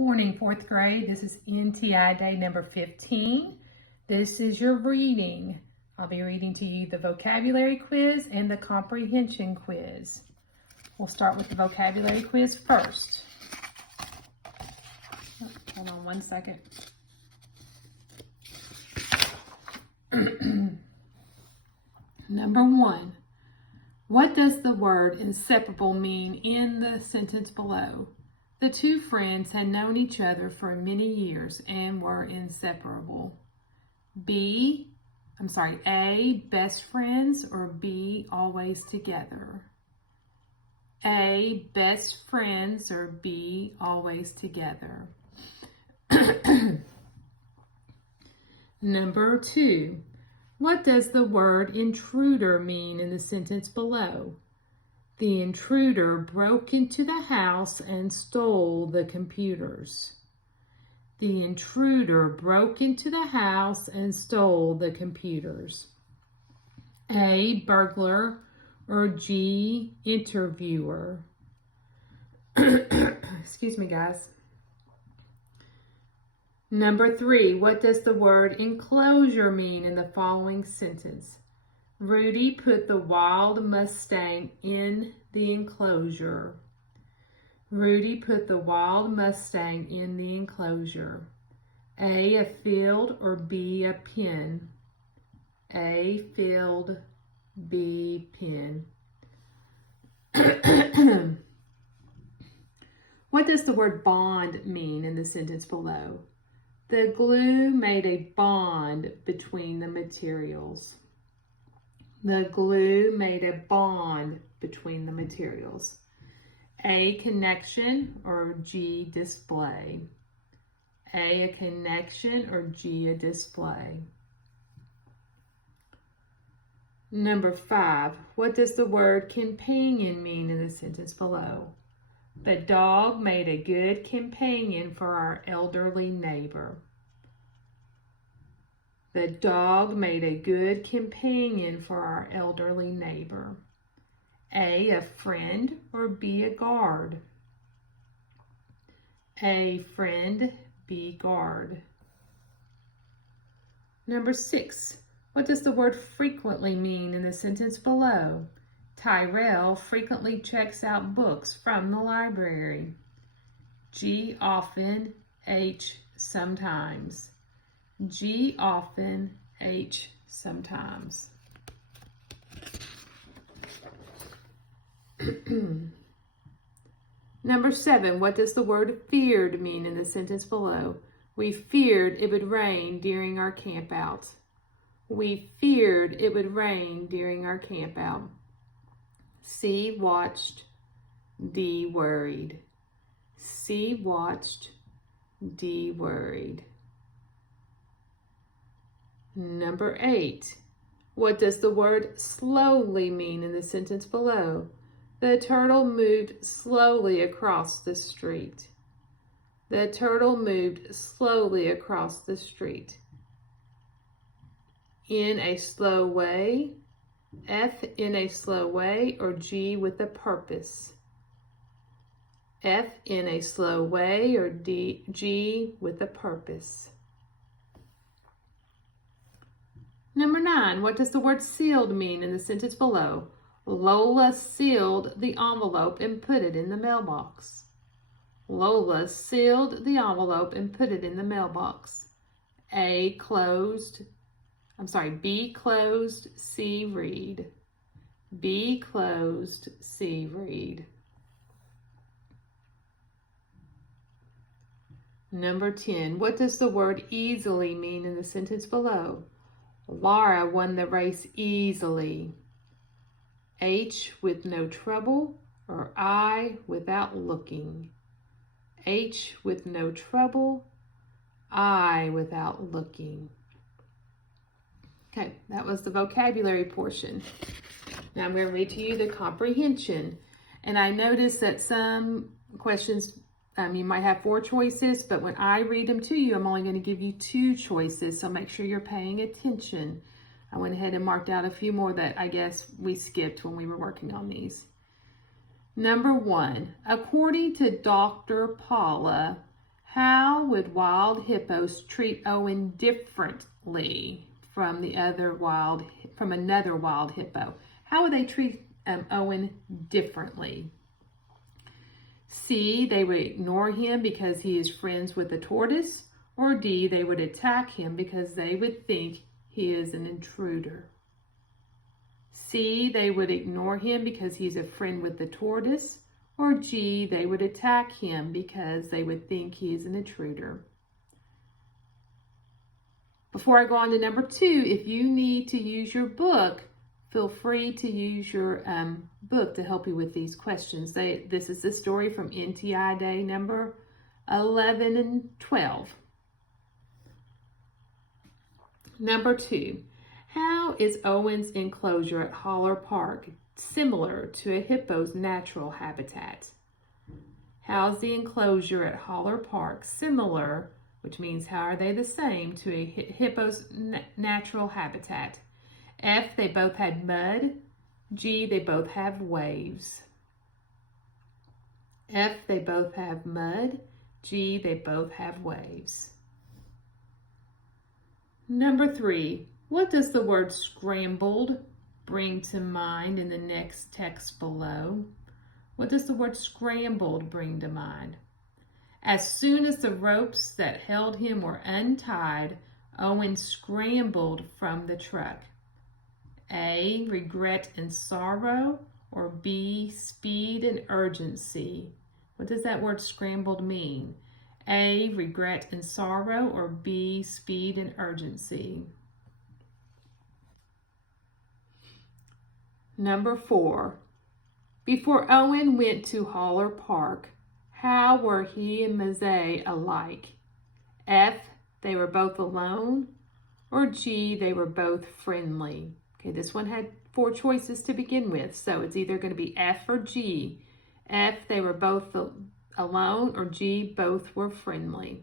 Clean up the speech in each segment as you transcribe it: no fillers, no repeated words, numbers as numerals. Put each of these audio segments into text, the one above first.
Morning, fourth grade. This is NTI day number 15. This is your reading. I'll be reading to you the vocabulary quiz and the comprehension quiz. We'll start with the vocabulary quiz first. Hold on one second. Number 1. What does the word inseparable mean in the sentence below? The two friends had known each other for many years and were inseparable. A, best friends, or B, always together? A, best friends, or B, always together? Number 2. What does the word intruder mean in the sentence below? The intruder broke into the house and stole the computers. The intruder broke into the house and stole the computers. A, burglar, or G, interviewer? Excuse me, guys. Number 3, what does the word enclosure mean in the following sentence? Rudy put the wild Mustang in the enclosure. Rudy put the wild Mustang in the enclosure. A field, or B, a pen? A, field, B, pen. What does the word bond mean in the sentence below? The glue made a bond between the materials. The glue made a bond between the materials. A, connection, or G, display? A connection, or G, a display? Number 5, what does the word companion mean in the sentence below? The dog made a good companion for our elderly neighbor. The dog made a good companion for our elderly neighbor. A friend, or B, a guard? A, friend, B, guard. Number 6, what does the word frequently mean in the sentence below? Tyrell frequently checks out books from the library. G, often, H, sometimes. G, often, H, sometimes. Number 7, what does the word feared mean in the sentence below? We feared it would rain during our camp out. We feared it would rain during our camp out. C, watched, D, worried. C, watched, D, worried. Number 8, what does the word slowly mean in the sentence below? The turtle moved slowly across the street. The turtle moved slowly across the street. In a slow way, F, in a slow way, or G, with a purpose? F, in a slow way, or D, G, with a purpose? Number 9, what does the word sealed mean in the sentence below? Lola sealed the envelope and put it in the mailbox. Lola sealed the envelope and put it in the mailbox. B, closed, C, read. B, closed, C, read. Number 10, what does the word easily mean in the sentence below? Laura won the race easily. H, with no trouble, or I, without looking? H, with no trouble, I, without looking. Okay, that was the vocabulary portion. Now I'm going to read to you the comprehension. And I noticed that some questions, you might have 4 choices, but when I read them to you, I'm only going to give you 2 choices, so make sure you're paying attention. I went ahead and marked out a few more that I guess we skipped when we were working on these. Number 1, according to Dr. Paula, How would wild hippos treat Owen differently from another wild hippo? How would they treat Owen differently? C, they would ignore him because he is friends with the tortoise. Or D, they would attack him because they would think he is an intruder. C, they would ignore him because he's a friend with the tortoise. Or G, they would attack him because they would think he is an intruder. Before I go on to number 2, if you need to use your book, feel free to use your book to help you with these questions. This is the story from NTI day number 11 and 12. Number 2, how is Owen's enclosure at Holler Park similar to a hippo's natural habitat? How's the enclosure at Holler Park similar, which means how are they the same, to a hippo's natural habitat? F, they both had mud. G, they both have waves. F, they both have mud. G, they both have waves. Number 3, what does the word scrambled bring to mind in the next text below? What does the word scrambled bring to mind? As soon as the ropes that held him were untied, Owen scrambled from the truck. A, regret and sorrow, or B, speed and urgency? What does that word scrambled mean? A, regret and sorrow, or B, speed and urgency? Number 4, before Owen went to Holler Park, how were he and Mazay alike? F, they were both alone, or G, they were both friendly? Okay, this one had 4 choices to begin with, so it's either going to be F or G. F, they were both alone, or G, both were friendly.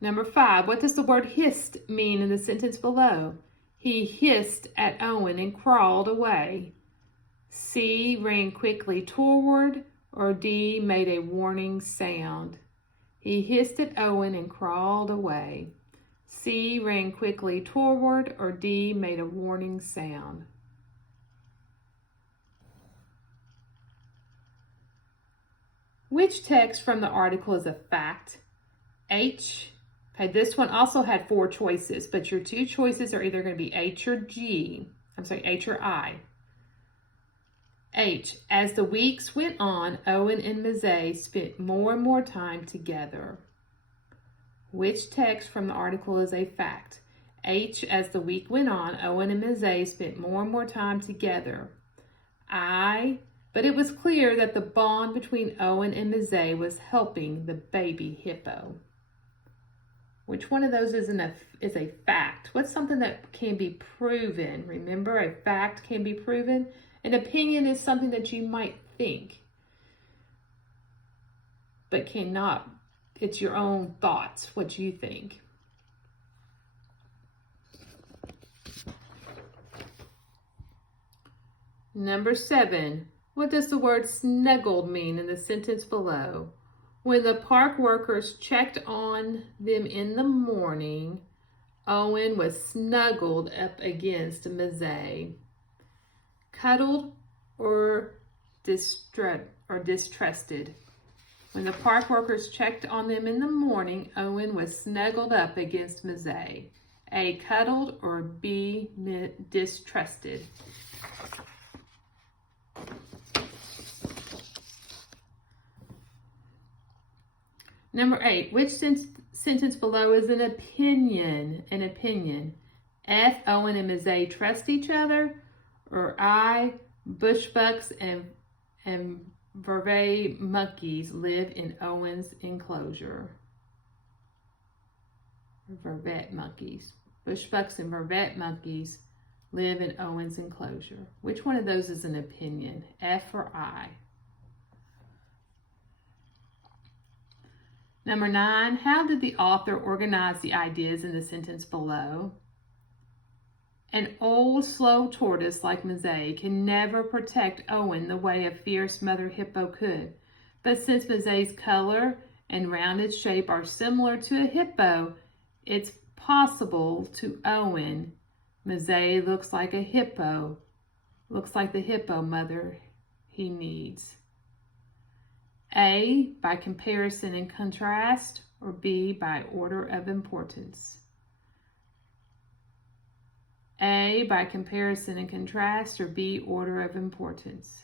Number 5, what does the word hissed mean in the sentence below? He hissed at Owen and crawled away. C, ran quickly toward, or D, made a warning sound? He hissed at Owen and crawled away. C, ran quickly toward, or D, made a warning sound? Which text from the article is a fact? H. Okay, this one also had 4 choices, but your 2 choices are either going to be H or G. H or I. H. As the weeks went on, Owen and Mazay spent more and more time together. Which text from the article is a fact? H. As the week went on, Owen and Mazay spent more and more time together. I. But it was clear that the bond between Owen and Mazay was helping the baby hippo. Which one of those is a fact? What's something that can be proven? Remember, a fact can be proven. An opinion is something that you might think, but cannot. It's your own thoughts, what you think. Number 7, what does the word snuggled mean in the sentence below? When the park workers checked on them in the morning, Owen was snuggled up against Mazay. Cuddled or distrusted? When the park workers checked on them in the morning, Owen was snuggled up against Mazay. A, cuddled, or B, distrusted? Number 8, which sentence below is an opinion? An opinion. F, Owen and Mazay trust each other, or I, bushbucks and vervet monkeys live in Owen's enclosure. Vervet monkeys. Bushbucks and vervet monkeys live in Owen's enclosure. Which one of those is an opinion? F or I? Number 9, how did the author organize the ideas in the sentence below? An old, slow tortoise like Mzee can never protect Owen the way a fierce mother hippo could. But since Mzee's color and rounded shape are similar to a hippo, it's possible to Owen. Mzee looks like a hippo, looks like the hippo mother he needs. A, by comparison and contrast, or B, by order of importance. A, by comparison and contrast, or B, order of importance.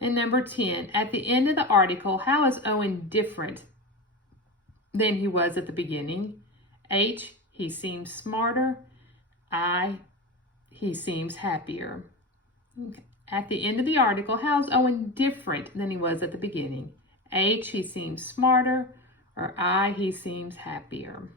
And number 10, at the end of the article, how is Owen different than he was at the beginning? H, he seems smarter. I, he seems happier. Okay. At the end of the article, how is Owen different than he was at the beginning? H, he seems smarter. Or I, he seems happier.